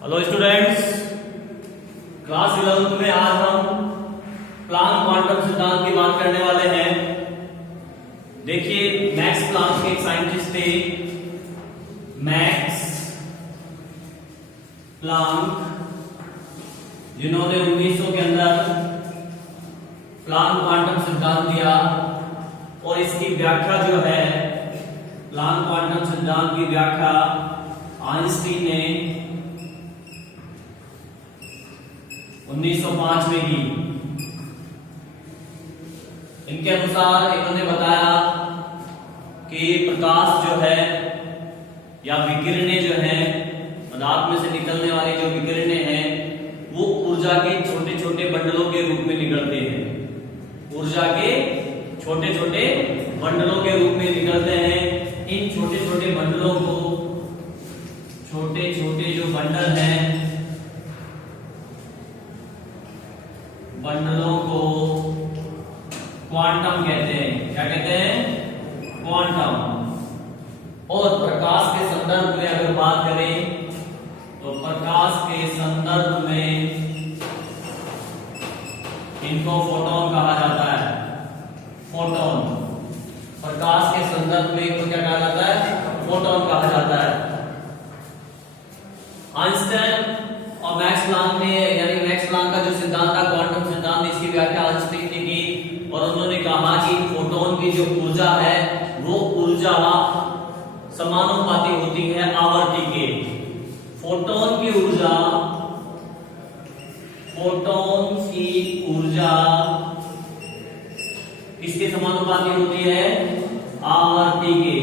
Hello students, class 11th में आज हम प्लांक क्वांटम सिद्धांत की बात करने वाले हैं। देखिए, मैक्स प्लांक एक साइंटिस्ट थे। मैक्स प्लांक, जिन्होंने 1900 के अंदर प्लांक क्वांटम सिद्धांत दिया और इसकी व्याख्या जो है, प्लांक क्वांटम सिद्धांत की व्याख्या आइंस्टीन ने 1905 में की। इनके अनुसार इन्होंने बताया कि प्रकाश जो है या विकिरणें जो हैं, पदार्थ में से निकलने वाली जो विकिरणें हैं, वो ऊर्जा के छोटे छोटे बंडलों के रूप में निकलते हैं। ऊर्जा के छोटे छोटे बंडलों के रूप में निकलते हैं। इन छोटे छोटे बंडलों को, छोटे छोटे जो बंडल हैं, बंडलों को क्वांटम कहते हैं। क्या कहते हैं? क्वांटम। और प्रकाश के संदर्भ में अगर बात करें तो प्रकाश के संदर्भ में इनको फोटोन कहा जाता है। फोटोन। प्रकाश के संदर्भ में इनको क्या कहा जाता है? फोटोन कहा जाता है। आइंस्टाइन और मैक्स प्लांक ने, यानी मैक्स प्लांक का जो सिद्धांत था, क्वांटम सिद्धांत, इसकी व्याख्या आइंस्टाइन ने की और उन्होंने कहा कि फोटोन की जो ऊर्जा है वो ऊर्जा समानुपाती होती है आवर्ती के। फोटोन की ऊर्जा, फोटोन की ऊर्जा किसके समानुपाती होती है? आवर्ती के।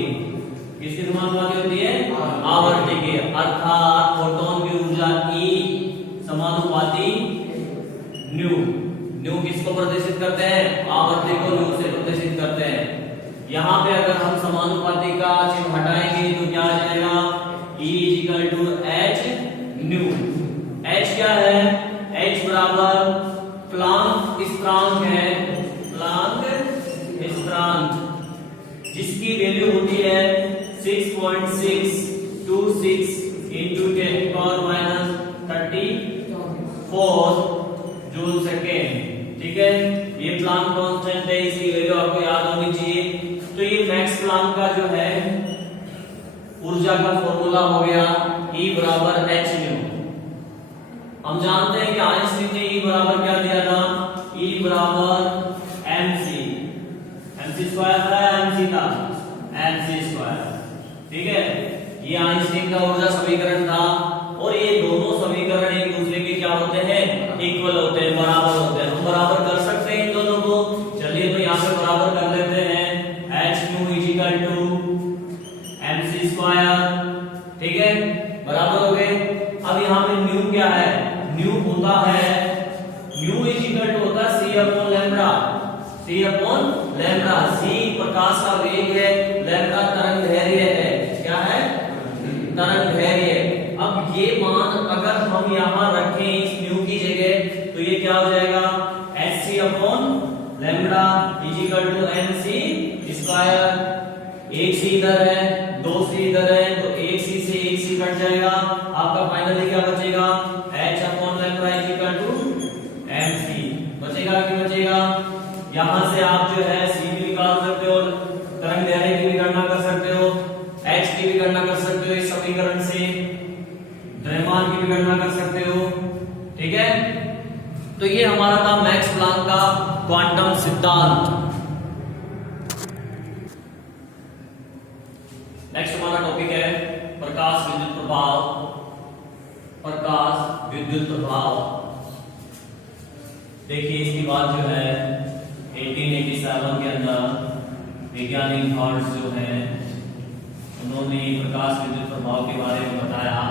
किसके समानुपाती होती है? आवर्ती के। अर्थात फोटोन की ऊर्जा E समानुपाती न्यू। न्यू किसको प्रदर्शित करते हैं? आवर्ती को न्यू से प्रदर्शित करते हैं। यहां पे अगर हम समानुपाती का चिन्ह हटाएंगे तो क्या आ जाएगा? E H new. H क्या है? H बराबर प्लांक स्थिरांक है। प्लांक स्थिरांक, जिसकी वैल्यू होती है 6.626 into 10⁻34 जूल सेकेंड। ठीक है, ये प्लांक कांस्टेंट है, इसकी वैल्यू आपको याद होनी चाहिए। तो ये मैक्स प्लांक का जो है ऊर्जा का फॉर्मूला हो गया E बराबर H न्यू। हम जानते हैं कि आइंस्टीन ने E बराबर क्या दिया था? E बराबर mc स्क्वायर था, mc था, mc स्क्वायर। ठीक है, ये आइंस्टीन का ऊर्जा समीकरण था और ये दोनों समीकरण एक दूसरे के क्या होते हैं? इक्वल होते हैं, बराबर होते हैं। हम बराबर कर सकते हैं इन दोनों को। चलिए तो यहाँ पे बराबर कर लेते हैं। H nu equal to mc square. ठीक है, बराबर हो गए। अब यहाँ पे न्यू क्या है? न्यू होता है, न्यू इक्वल टू होता है c upon lambda. c upon lambda. c प्रकाश का वेग है, लैम्ब्डा तरंग दैर्घ्य है। क्या है? तरंग दैर्घ्य। अब ये मान अगर हम यहां रखें इस न्यू की जगह तो ये क्या हो जाएगा? hc upon lambda equal to mc square. एक सी इधर है, दो सी इधर है, तो एक सी से एक सी कट जाएगा। आपका फाइनली क्या बचेगा? h upon lambda equal to mc बचेगा कि बचेगा? यहां से आप जो है c भी निकाल सकते हो, तरंग दैर्घ्य की भी गणना कर सकते हो, h की भी गणना कर सकते हो इस समीकरण से, द्रव्यमान की भी गणना कर सकते हो। ठीक है, तो ये हमारा था मैक्स प्लांक का क्वांटम सिद्धांत। नेक्स्ट हमारा टॉपिक है प्रकाश विद्युत प्रभाव। प्रकाश विद्युत प्रभाव, देखिए इसकी बात जो है 1887 के अंदर वैज्ञानिक हर्ट्ज जो है उन्होंने प्रकाश विद्युत प्रभाव के बारे में बताया।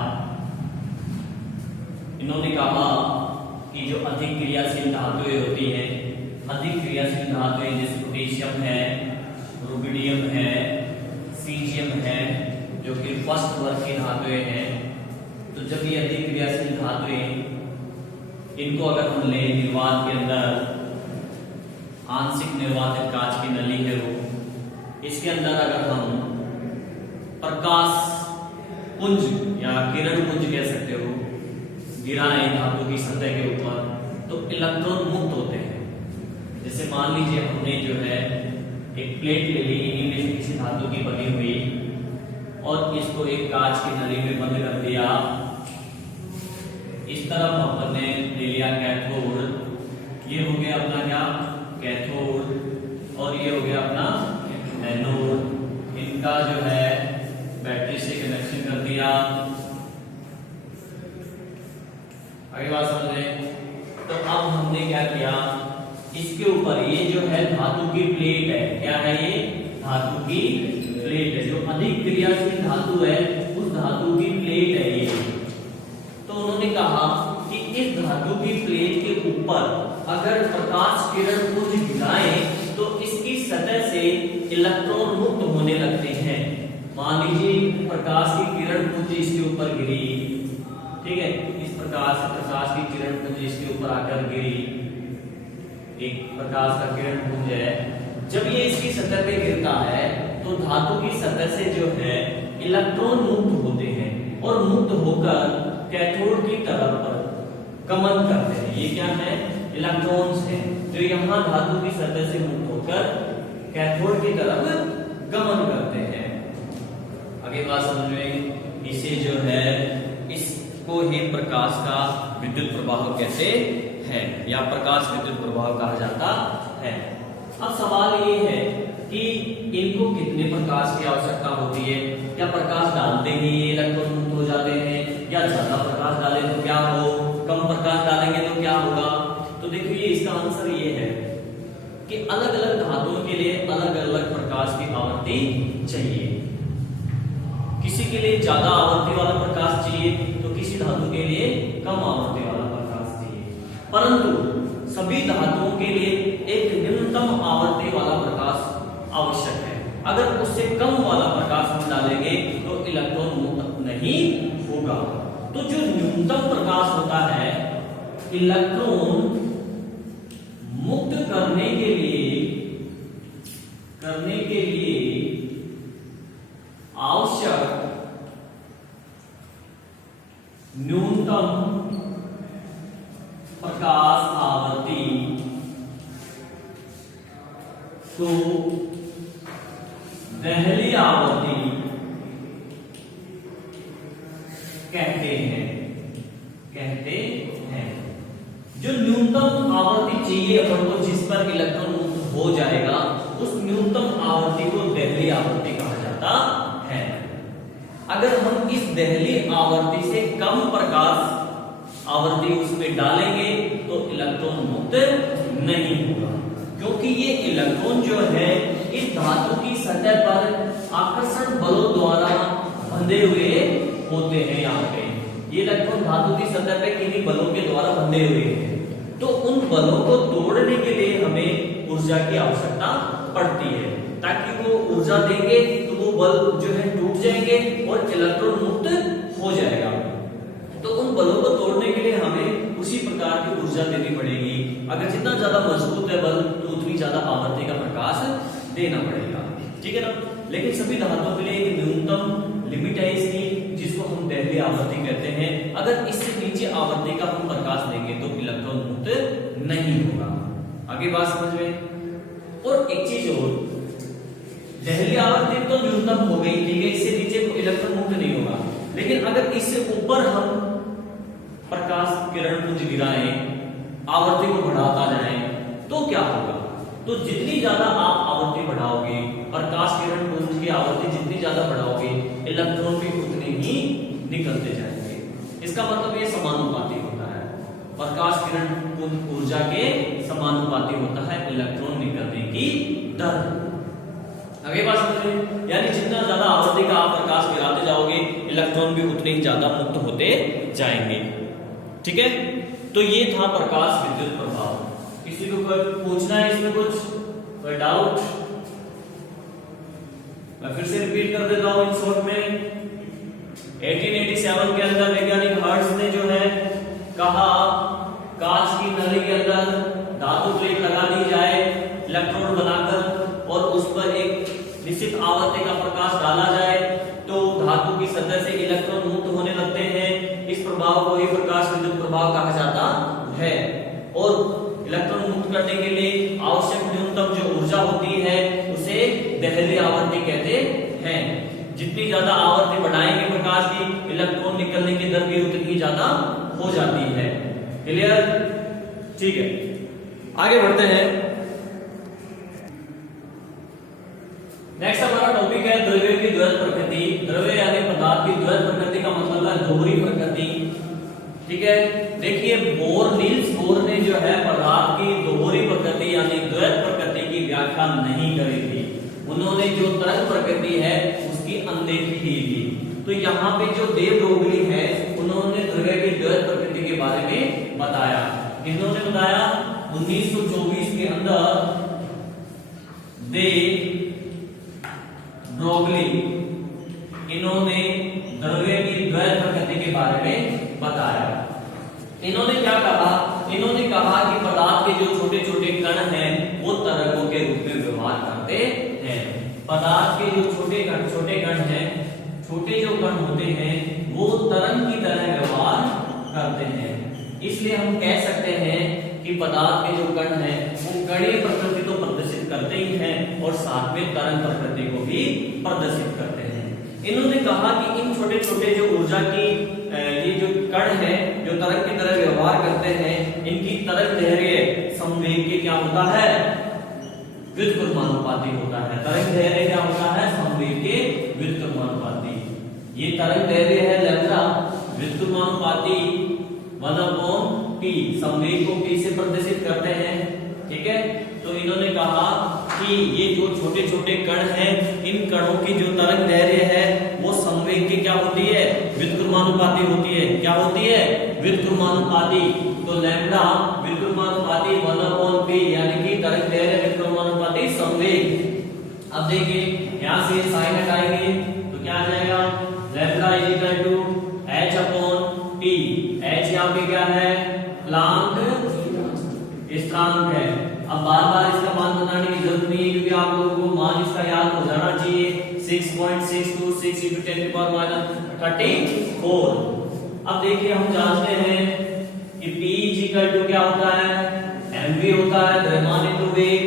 इन्होंने कहा कि जो अधिक क्रियाशील धातुएं होती हैं, अधिक क्रियाशील धातुएं जैसे पोटेशियम है, रुबिडियम है, सीजियम है, जो कि फर्स्ट वर्ग की धातुएं हैं, तो जब ये अधिक क्रियाशील धातुएं, इनको अगर हम ले निर्वात के अंदर, आंशिक निर्वातित कांच की नली है वो, इसके अंदर अगर हम प्रकाश पुंज या किरण पुंज कह सकते हो, गिराएं धातु की सतह के ऊपर तो इलेक्ट्रॉन मुक्त होते हैं। जैसे मान लीजिए हमने जो है एक प्लेट ले ली इन्हीं में से किसी धातु की बनी हुई और इसको एक कांच की नली में बंद कर दिया। इस तरफ हमने ले लिया कैथोड, ये हो गया अपना क्या कैथोड और ये हो गया अपना एनोड। इनका जो है बैटरी से कनेक्शन कर दिया। आगे बात समझ लें। तो अब हमने क्या किया, इसके ऊपर ये जो है धातु की प्लेट है, क्या है ये धातु की प्लेट है, जो अधिक क्रियाशील धातु है उस धातु की प्लेट है ये। तो उन्होंने कहा कि इस धातु की प्लेट के ऊपर अगर प्रकाश किरण पुंज गिराएं तो इसकी सतह से इलेक्ट्रॉन मुक्त होने लगते हैं। मान लीजिए प्रकाश की किरण पुंज इसके ऊपर गिरी, ठीक है, इस प्रकार से प्रकाश की किरण पुंज इसके ऊपर आकर गिरी, एक प्रकाश का किरण पुंज है। जब ये इसकी सतह पे गिरता है तो धातु की सतह से जो है इलेक्ट्रॉन मुक्त होते हैं और मुक्त होकर कैथोड की तरफ गमन करते हैं। ये क्या है, इलेक्ट्रॉन्स हैं जो यहाँ धातु की सतह से मुक्त होकर कैथोड की तरफ गमन करते हैं। आगे बात समझ में, इसे जो है इसको ही प्रकाश का विद्युत प्रवाह कहते हैं या प्रकाश विद्युत प्रवाह कहा जाता है। अब सवाल ये है कि इनको कितने प्रकाश की आवश्यकता होती है, या प्रकाश डालते ही ये इलेक्ट्रॉन मुक्त हो जाते हैं, या ज्यादा प्रकाश डालें तो क्या हो, कम प्रकाश डालेंगे तो क्या होगा। तो देखिए इसका आंसर ये है कि अलग अलग धातुओं के लिए अलग अलग प्रकाश की आवृत्ति चाहिए। किसी के लिए ज्यादा आवृत्ति वाला प्रकाश चाहिए तो किसी धातु के लिए कम आवृत्ति वाला प्रकाश चाहिए, परंतु सभी धातुओं के लिए एक न्यूनतम आवृत्ति वाला प्रकाश आवश्यक है। अगर उससे कम वाला प्रकाश हम डालेंगे तो इलेक्ट्रॉन मुक्त नहीं होगा। तो जो न्यूनतम प्रकाश होता है इलेक्ट्रॉन मुक्त करने के लिए आवश्यक न्यूनतम प्रकाश आवृत्ति को देहली आवृत्ति कहते हैं। जो न्यूनतम आवृत्ति चाहिए अपन को जिस पर इलेक्ट्रॉन मुक्त हो जाएगा उस न्यूनतम आवृत्ति को देहली आवृत्ति कहा जाता है। अगर हम इस देहली आवृत्ति से कम प्रकाश आवृत्ति उसमें डालेंगे तो इलेक्ट्रॉन मुक्त नहीं होगा, क्योंकि ये इलेक्ट्रॉन जो है इस धातु की सतह पर आकर्षण बलों द्वारा बंधे हुए होते हैं। यहाँ पे ये इलेक्ट्रॉन धातु की सतह पे किन्हीं बलों के द्वारा बंधे हुए हैं, तो उन बलों को तोड़ने के लिए हमें ऊर्जा की आवश्यकता पड़ती है, ताकि वो ऊर्जा देंगे तो वो बल जो है टूट जाएंगे और इलेक्ट्रॉन मुक्त हो जाएगा। तो उन बलों को तोड़ने के लिए हमें उसी प्रकार की ऊर्जा देनी पड़ेगी। अगर जितना ज्यादा मजबूत है बल तो उतनी ज्यादा आवृत्ति का प्रकाश देना पड़ेगा, ठीक है ना। लेकिन सभी धातुओं के लिए एक न्यूनतम लिमिट है इसकी, जिसको हम देहली आवृत्ति कहते हैं। अगर इससे नीचे आवृत्ति का हम प्रकाश देंगे तो इलेक्ट्रॉन मुक्त नहीं होगा। आगे बात समझ में। और एक चीज और, देहली आवृत्ति तो न्यूनतम हो गई, ठीक है, इससे नीचे इलेक्ट्रॉन मुक्त नहीं होगा। लेकिन अगर इससे ऊपर हम प्रकाश किरण पुंज गिराएं, आवृत्ति को बढ़ाता जाएं, तो क्या होगा। तो जितनी ज्यादा आप आवृत्ति बढ़ाओगे, प्रकाश किरण पुंज की आवृत्ति जितनी ज्यादा बढ़ाओगे, इलेक्ट्रॉन भी उतने ही निकलते जाएंगे। इसका मतलब ये समानुपाती होता है, प्रकाश किरण पुंज ऊर्जा के समानुपाती होता है इलेक्ट्रॉन निकलने की दर। आगे बात समझिए, यानी जितना ज्यादा आवृत्ति का आप प्रकाश गिराते जाओगे इलेक्ट्रॉन भी उतने ही ज्यादा मुक्त होते जाएंगे, ठीक है। तो ये था प्रकाश विद्युत प्रभाव। किसी को कोई पूछना है इसमें कुछ, कोई डाउट? मैं फिर से रिपीट कर देता हूं इन शॉर्ट में। 1887 के अंदर वैज्ञानिक हर्ट्ज ने जो है कहा कांच की नली के अंदर धातु प्लेट लगा दी जाए इलेक्ट्रोड बनाकर और उस पर एक निश्चित आवृत्ति का प्रकाश डाला जाए तो धातु की सतह से इलेक्ट्रॉन मुक्त होने लगते हैं। इस प्रभाव को ही प्रकाश विद्युत प्रभाव कहा जाता है। और इलेक्ट्रॉन मुक्त करने के लिए आवश्यक न्यूनतम जो ऊर्जा होती है उसे देहली आवृत्ति कहते हैं। जितनी ज्यादा आवृत्ति बढ़ाएंगे प्रकाश की, इलेक्ट्रॉन निकलने की दर भी उतनी ज्यादा हो जाती है। क्लियर? ठीक है, आगे बढ़ते हैं। नेक्स्ट हमारा टॉपिक है द्रव्य की द्वैत प्रकृति। द्रव्य यानी पदार्थ की द्वैत प्रकृति का मतलब है दोहरी प्रकृति। ठीक है, देखिए नील्स बोर ने जो है पदार्थ की दोहरी प्रकृति यानी द्वैत प्रकृति की व्याख्या नहीं करी थी। उन्होंने जो तरंग प्रकृति है उसकी अनदेखी की थी। तो यहाँ पे जो देव रोगली है उन्होंने द्रव्य की द्वैत प्रकृति के बारे में बताया। इन्होंने बताया 1924 के अंदर देव रोगली इन्होंने द्रव्य की द्वैत प्रकृति के बारे में बताया। इन्होंने क्या कहा? इन्होंने कहा कि पदार्थ के जो छोटे छोटे कण हैं वो तरंगों के रूप में व्यवहार करते हैं। पदार्थ के जो छोटे कण हैं, छोटे जो कण होते हैं वो तरंग की तरह व्यवहार करते हैं। इसलिए हम कह सकते हैं कि पदार्थ के जो कण हैं वो कणीय प्रकृति तो प्रदर्शित करते ही हैं और साथ में तरंग प्रकृति को भी प्रदर्शित करते हैं। इन्होंने कहा कि इन छोटे छोटे जो ऊर्जा की ये जो कण है जो तरंग की तरह व्यवहार करते हैं, इनकी तरंग दैर्घ्य संवेग के क्या होता है? व्युत्क्रमानुपाती होता है। तरंग दैर्घ्य क्या होता है? संवेग के व्युत्क्रमानुपाती। ये तरंग दैर्घ्य है लैम्ब्डा, व्युत्क्रमानुपाती 1/p, संवेग को p से प्रदर्शित करते हैं। ठीक है, तो इन्होंने कहा कि ये जो छोटे छोटे कण हैं इन कणों की जो तरंग दैर्घ्य है वो संवेग की क्या होती है? व्युत्क्रमानुपाती होती है। क्या होती है? व्युत्क्रमानुपाती। तो लैम्ब्डा व्युत्क्रमानुपाती 1/p यानी कि तरंग दैर्घ्य व्युत्क्रमानुपाती संवेग। अब देखिए यहां से साइन हटाएंगे तो क्या आ जाएगा? Lambda h/p। h यहां पे क्या है? प्लांक स्थिरांक है। अब बार बार इसका मान बताने की जरूरत नहीं है क्योंकि आप लोगों को मान इसका याद हो जाना चाहिए। 6.626 × 10⁻34। अब देखिए हम जानते हैं कि P क्या होता है? mv होता है, द्रव्यमान इंटू वेग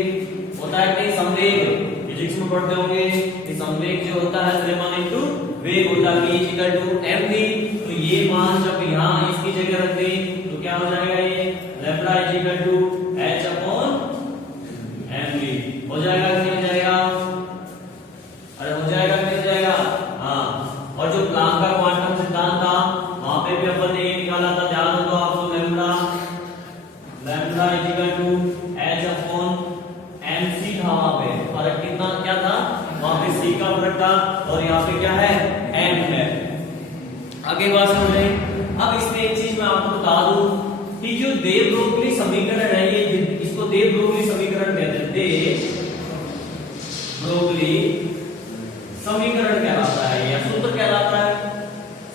होता है कि संवेग। फिजिक्स में पढ़ते होंगे कि संवेग जो होता है द्रव्यमान इंटू वेग होता है। P mv। तो ये मान जब यहाँ इसकी जगह रख दें तो क्या हो जाएगा? ये लैम्ब्डा h/mv हो जाएगा कि नहीं जाएगा? अरे हो जाएगा कि नहीं जाएगा? हाँ। और जो प्लांक का क्वांटम सिद्धांत था वहां पे भी अपन ने ये निकाला था, ध्यान हो तो आपको लैम्ब्डा h/mc था वहां पे। फर्क कितना क्या था? वहां पे c का फर्क था और यहाँ पे क्या है? m है। आगे बात समझे। अब इसमें एक चीज मैं आपको बता दूं कि जो देव रोगली समीकरण है ये इसको देव रोगली समीकरण कहते हैं। देव रोगली समीकरण कहलाता है या सूत्र कहलाता है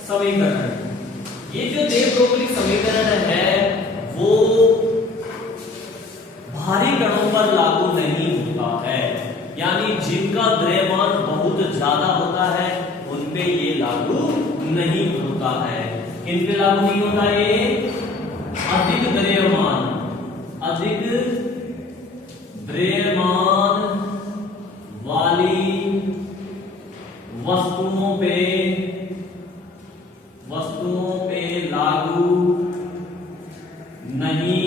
समीकरण। ये जो देव रोगली समीकरण है वो भारी कणों पर लागू नहीं होता है, यानी जिनका द्रव्यमान बहुत ज्यादा होता है उन पे ये लागू नहीं होता है। किन पे लागू नहीं होता? ये अधिक द्रव्यमान वाली वस्तुओं पे लागू नहीं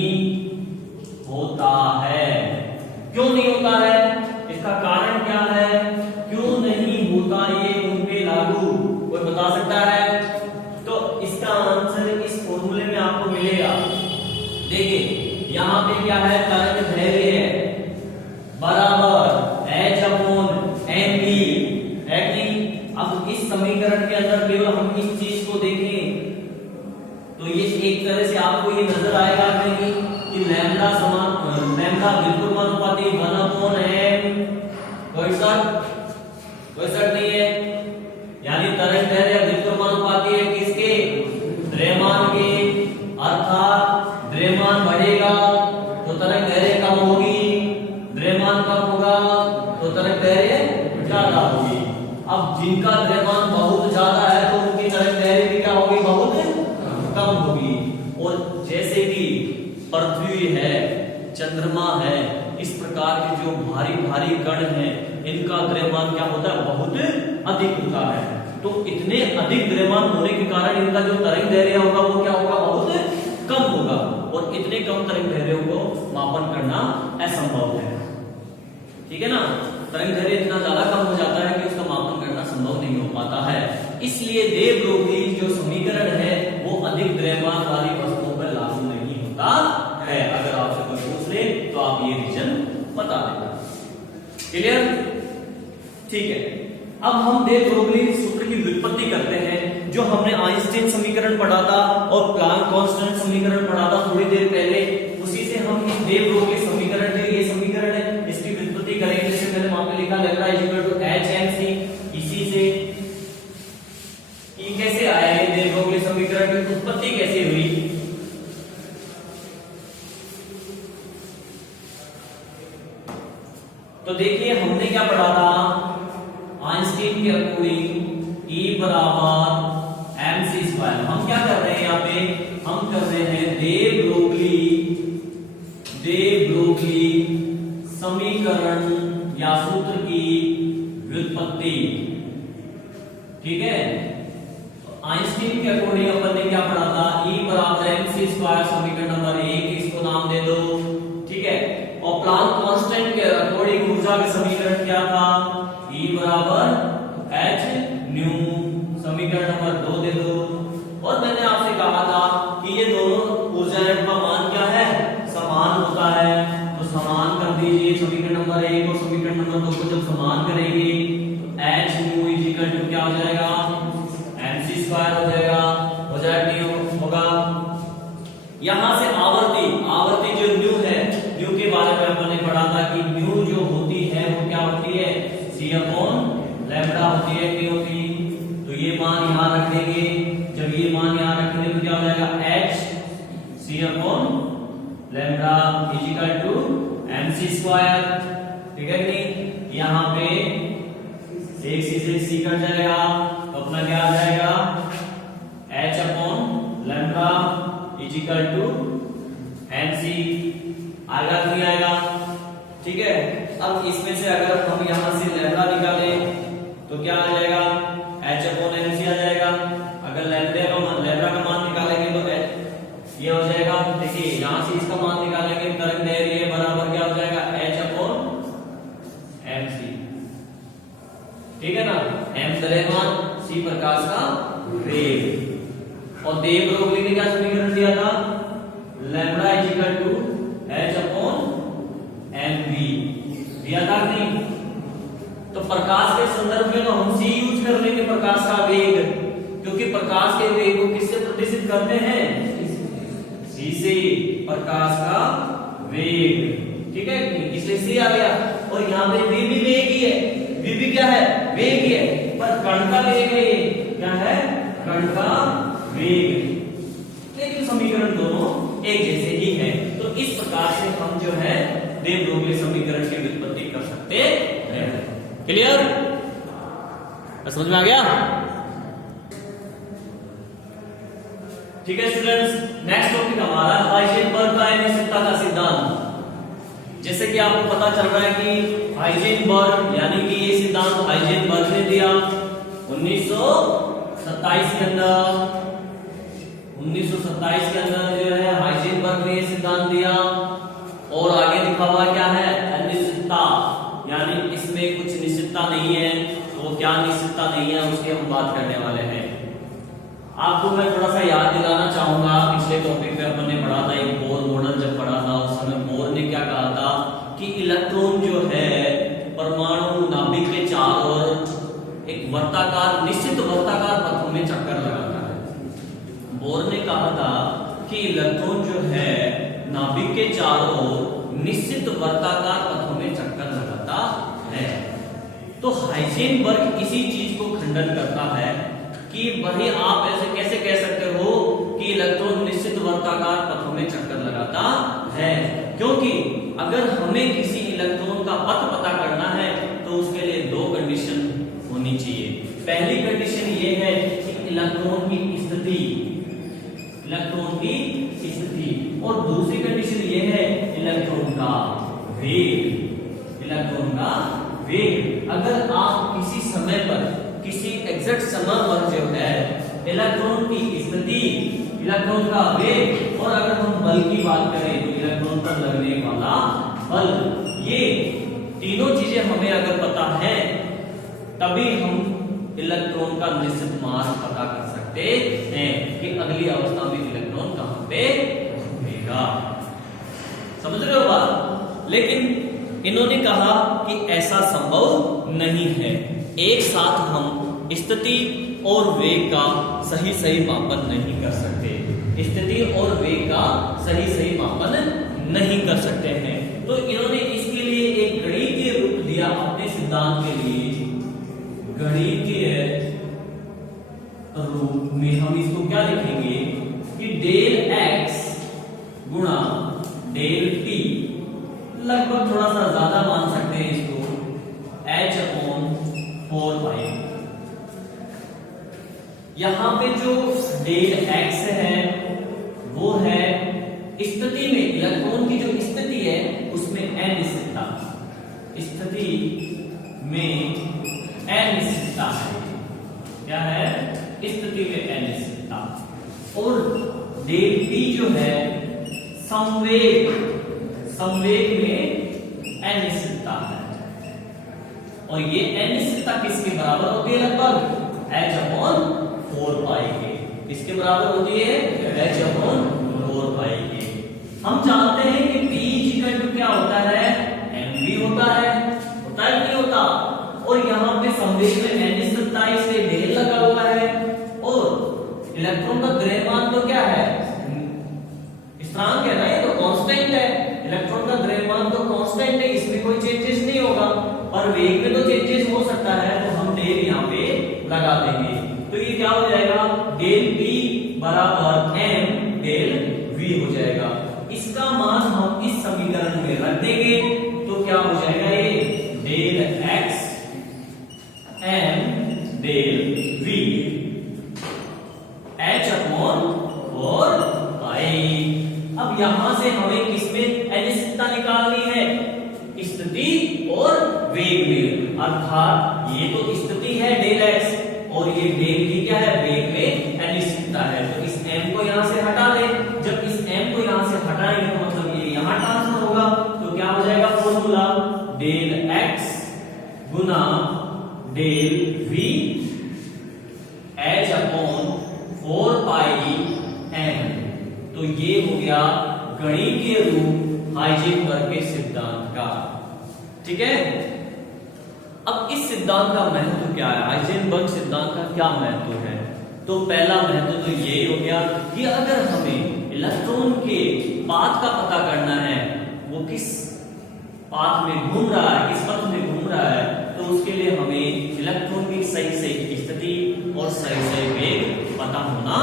होता है। क्यों नहीं होता है? इसका कारण क्या है? क्यों नहीं होता ये उन पे लागू? कोई बता सकता है? तो इसका आंसर इस फॉर्मूले में आपको मिलेगा। देखिए यहाँ पे क्या है? तरंग दैर्घ्य है बराबर h/mv है कि? अब इस समीकरण के अंदर केवल हम इस चीज को देखें तो ये एक तरह से आपको ये नजर आएगा नहीं कि लैम्ब्डा व्युत्क्रमानुपाती 1/m। कोई शर्त नहीं है, यानी तरंग दैर्घ्य व्युत्क्रमानुपाती है किसके? द्रव्यमान के। अर्थात द्रव्यमान बढ़ेगा तो तरंग दैर्घ्य कम होगी, द्रव्यमान कम होगा तो तरंग दैर्घ्य ज्यादा होगी। अब जिनका द्रव्यमान बहुत ज्यादा है तो उनकी तरंग दैर्घ्य भी क्या होगी? बहुत कम होगी। और जैसे कि पृथ्वी है, चंद्रमा है, इस प्रकार के जो भारी भारी कण हैं, इनका द्रव्यमान क्या होता है, बहुत अधिक होता है। तो इतने अधिक द्रव्यमान होने के कारण इनका जो तरंग दैर्ध्य होगा वो क्या होगा, बहुत कम होगा। और इतने कम तरंग दैर्ध्यों को मापन करना असंभव है। ठीक है ना, तरंग दैर्ध्य इतना ज्यादा कम हो जाता है कि उसका मापन करना संभव नहीं हो पाता है। इसलिए दे ब्रोगली जो समीकरण है वो अधिक द्रव्यमान वाली वस्तुओं पर लागू नहीं होता है। अगर आपसे कोई पूछ ले तो आप ये रीजन बता देना। क्लियर? ठीक है, अब हम दे ब्रोगली सूत्र की व्युत्पत्ति करते हैं। जो हमने आइंस्टीन समीकरण पढ़ा था और प्लांक कांस्टेंट समीकरण पढ़ा था थोड़ी देर पहले, उसी से हम इस दे ब्रोगली समीकरण, ये समीकरण है, इसकी व्युत्पत्ति करेंगे। जैसे मैंने वहां पे लिखा लैम्ब्डा इक्वल टू hmc, इसी से ये कैसे आया, ये दे ब्रोगली समीकरण की उत्पत्ति कैसे हुई। तो देखिए हमने क्या पढ़ा था, आइंस्टीन के अकॉर्डिंग E बराबर mc²। हम क्या कर रहे हैं यहाँ पे, हम कर रहे हैं दे ब्रोगली समीकरण या सूत्र की व्युत्पत्ति। ठीक है, आइंस्टीन के अकॉर्डिंग अपन ने क्या पढ़ा था, E बराबर mc² समीकरण नंबर 1, इसको नाम दे दो। ठीक है, और प्लांक कांस्टेंट के अकॉर्डिंग ऊर्जा का समीकरण क्या था, E बराबर h न्यू, समीकरण नंबर 2 दे दो। और मैंने आपसे कहा था कि ये दोनों ऊर्जाएं का मान क्या है, समान होता है। तो समान कर दीजिए समीकरण नंबर 1 और समीकरण नंबर 2 को। जब समान करेंगे तो h nu is equal to क्या हो जाएगा, mc² हो जाएगा, हो जाएगा होगा। यहां से आवर्ती जो न्यू है, न्यू के बारे में अपन ने पढ़ा था कि न्यू जो होती है वो क्या होती है, c/λ होती है, क्यों होती। तो ये मान यहां रख देंगे। जब ये मान यहां रखेंगे तो क्या हो जाएगा, h c/λ is equal to mc²। ठीक है कि नहीं, यहां पे एक सी से सी कट जाएगा तो अपना क्या आ जाएगा, h/λ is equal to mc। आएगा कि नहीं आएगा। ठीक है, अब इसमें से अगर हम यहां से लैम्ब्डा निकालें तो क्या आ जाएगा, h/mc आ जाएगा। अगर लैम्ब्डा का मान निकालेंगे तो ये हो जाएगा। देखिए यहां से इसका मान निकालेंगे, तरंग दैर्ध्य बराबर क्या हो जाएगा, h/mc। ठीक है ना, m द्रव्यमान, c प्रकाश का वेग। और दे ब्रोगली ने क्या समीकरण दिया था, lambda is equal to h/mv दिया था नहीं। तो प्रकाश के संदर्भ में तो हम c यूज कर लेंगे, प्रकाश का वेग, क्योंकि प्रकाश के वेग को किससे प्रदर्शित करते हैं, c से, प्रकाश का वेग। ठीक है, इसलिए c आ गया। और यहाँ पे v भी वेग ही है, v भी क्या है, वेग ही है, पर कण का वेग है, क्या है, कण का वेग। लेकिन समीकरण दोनों एक जैसे ही है। तो इस प्रकार से हम जो है दे ब्रोगली समीकरण की व्युत्पत्ति कर सकते हैं। क्लियर? समझ में आ गया? ठीक है स्टूडेंट्स, नेक्स्ट टॉपिक हमारा हाइजेनबर्ग का अनिश्चितता का सिद्धांत। जैसे कि आपको पता चल रहा है कि हाइजेनबर्ग यानी कि ये सिद्धांत हाइजेनबर्ग ने दिया 1927 के अंदर। 1927 के अंदर जो है हाइजेनबर्ग ने ये सिद्धांत दिया। और आगे लिखा हुआ क्या है, अनिश्चितता, यानी इसमें कुछ निश्चितता नहीं है। तो क्या निश्चितता नहीं है उसकी हम बात करने वाले हैं। आपको मैं थोड़ा सा याद दिलाना चाहूंगा, पिछले टॉपिक में अपन ने पढ़ा था, एक बोर मॉडल जब पढ़ा था उस समय बोर ने क्या कहा था कि इलेक्ट्रॉन जो है परमाणु नाभिक के चारों ओर एक वर्ताकार, निश्चित वर्ताकार पथों में चक्कर लगाता है। बोर ने कहा था कि इलेक्ट्रॉन जो है नाभिक के चारों ओर निश्चित वर्ताकार पथों में चक्कर लगाता है। तो हाइजेनबर्ग इसी चीज को खंडन करता है कि भाई आप ऐसे कैसे कह सकते हो कि इलेक्ट्रॉन निश्चित वर्ताकार पथों में चक्कर लगाता है, क्योंकि अगर हमें किसी इलेक्ट्रॉन का पथ पता करना है तो उसके लिए दो कंडीशन होनी चाहिए। पहली कंडीशन ये है कि इलेक्ट्रॉन की स्थिति इलेक्ट्रॉन की स्थिति, और दूसरी कंडीशन ये है इलेक्ट्रॉन का वेग। इलेक्ट्रॉन का वेग, अगर आप किसी समय पर, किसी एग्जैक्ट समय पर जो है इलेक्ट्रॉन की स्थिति, इलेक्ट्रॉन का वेग, और अगर हम बल की बात करें तो इलेक्ट्रॉन पर लगने वाला बल, ये तीनों चीजें हमें अगर पता है तभी हम इलेक्ट्रॉन का निश्चित मास पता कर सकते हैं कि अगली अवस्था में इलेक्ट्रॉन कहां पे घूमेगा। समझ रहे हो बात? लेकिन इन्होंने कहा कि ऐसा संभव नहीं है, एक साथ हम स्थिति और वेग का सही मापन नहीं कर सकते, स्थिति और वेग का सही मापन नहीं कर सकते हैं। तो इन्होंने इसके लिए एक गणितीय रूप दिया अपने सिद्धांत के लिए। गणितीय रूप में हम इसको क्या लिखेंगे कि डेल एक्स गुणा डेल टी, लगभग थोड़ा सा ज्यादा मान सकते हैं इसको, h/4π। यहां पे जो डेल एक्स है वो है स्थिति में, इलेक्ट्रॉन की जो स्थिति है उसमें अनिश्चितता, स्थिति में अनिश्चितता है। क्या है? स्थिति में अनिश्चितता। और डेल टी जो है संवेग, संवेग में अनिश्चितता है, और ये अनिश्चितता किसके बराबर होती है? लगभग h/4π के। किसके बराबर होती है? h/4π के। हम जानते हैं कि P क्या होता है? mv होता है कि नहीं होता? और यहाँ पे संवेग में अनिश्चितता इसलिए ढेर लगा हुआ है, और इलेक्ट्रॉन का द्रव्यमान तो क्या है? स्थिरांक है ना, ये तो कांस्टेंट है। इलेक्ट्रॉन का द्रव्यमान तो कांस्टेंट है, इसमें कोई चेंजेस नहीं होगा, और वेग में तो चेंजेस हो सकता है, तो हम डेल यहाँ पे लगा देंगे। तो ये क्या हो जाएगा? डेल P बराबर m डेल v हो जाएगा। इसका मान हम इस समीकरण में रख देंगे तो क्या हो जाएगा? ये del x m del v h/4π। अब यहां से हमें किसमें अनिश्चितता निकालनी है? स्थिति और वेग में, अर्थात ये तो स्थिति है डेल x, और ये डेल v क्या है? वेग में अनिश्चितता है। तो इस m को यहां से हटा दें। जब इस m को यहां से हटाएंगे तो मतलब ये यहां ट्रांसफर होगा, तो क्या हो जाएगा? फॉर्मूला डेल x गुना डेल v h/4π m। तो ये हो गया गणितीय रूप हाइजेनबर्ग के सिद्धांत का। ठीक है, अब इस सिद्धांत का महत्व क्या है? हाइजेनबर्ग सिद्धांत का क्या महत्व है? तो पहला महत्व तो ये हो गया कि अगर हमें इलेक्ट्रॉन के पाथ का पता करना है, वो किस पाथ में घूम रहा है, किस पथ में घूम रहा है, तो उसके लिए हमें इलेक्ट्रॉन की सही स्थिति और सही वेग पता होना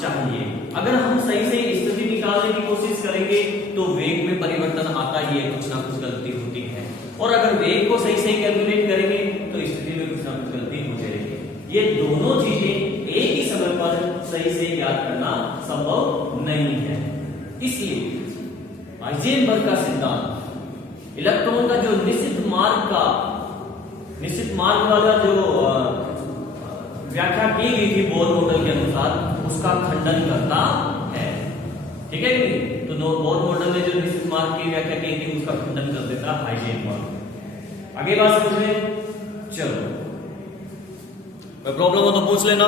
चाहिए। अगर हम सही स्थिति निकालने की कोशिश करेंगे तो वेग में परिवर्तन आता ही है, कुछ ना कुछ गलती होती है, और अगर वेग को सही कैलकुलेट करेंगे तो स्थिति में कुछ ना कुछ गलती हो जाएगी। ये दोनों चीजें एक ही समय पर सही याद करना संभव नहीं है। इसलिए हाइजेनबर्ग का सिद्धांत इलेक्ट्रॉन का जो निश्चित मार्ग वाला जो व्याख्या की गई थी बोर मॉडल के अनुसार, उसका खंडन करता है। ठीक है कि? तो बोर मॉडल ने जो निश्चित मार्ग की व्याख्या की थी उसका खंडन कर देता हाइजेनबर्ग। आगे बात समझ लें। चलो, कोई प्रॉब्लम हो तो पूछ लेना।